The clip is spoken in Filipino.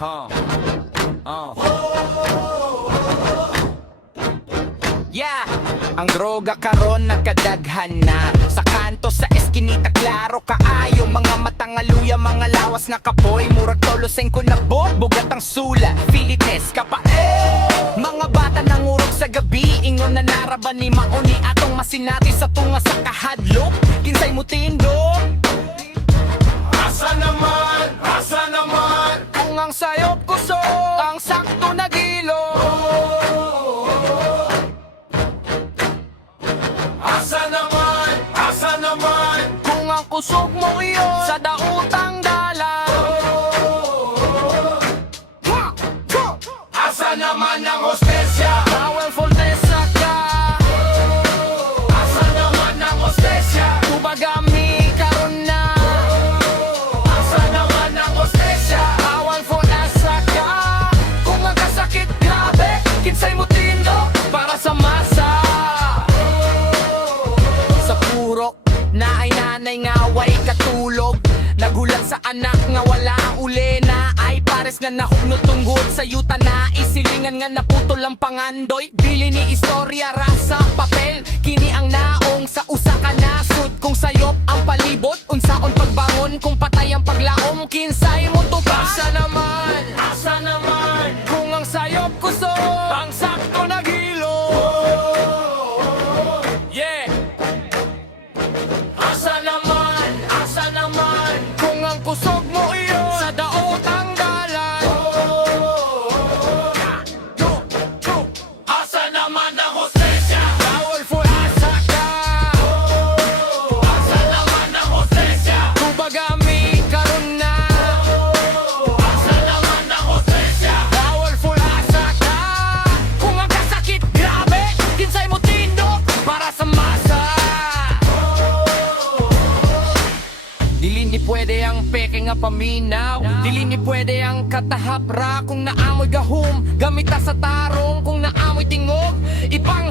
Yeah, ang droga karon nakadaghan na sa kanto sa eskinita, klaro kaayo mga matangaluya, mga lawas na kapoy, murag toloseng ko na bugat ang sula, filites ka pa mga bata nangurog sa gabi, ingon na naraban ni mauni atong masinati sa tunga sa kahadlok, kinsay mo tindog. Asa naman kung ang sayop kuso ang sakto na gilo. Asa naman kung ang kusog mo iyon sa dautang dalan. Asa naman ang hostesya? Bawal voltesa ka. Asa naman ang hostesya? Tubagami karon na. Asa naman ang hostesya? Bawal voltesa ka. Kung magkasakit grabe, kinsay mo tindo para sa masa. Sa purok na ay nanay nga way katulog, nagulang sa anak nga wala ang uli na ay pares nga nahugnot tunggod sa yuta na isilingan nga naputol ang pangandoy. Bili ni istorya rasa papel, kini ang naong sa usa ka nasud. Kung sayop ang palibot, unsaon pagbangon, kung patay ang paglaom, kinsay mo to ba? Asa naman kung ang sayop kuso ang sakto na gilo. Yeah. Asa naman kung ang kusog mo iyon sa daotang dalan. Asa naman ang hostesya? Bawal for asa ka. Asa naman ang hostesya? Tubagami karon na. Asa naman ang hostesya? Bawal for asa ka. Kung ang kasakit grabe, kinsay mo tindog para sa masa. Dili ni pwede ang peke nga paminaw, dili ni pwede ang katahapra. Kung naamoy gahom, gamita sa tarong. Kung naamoy tingog, ipang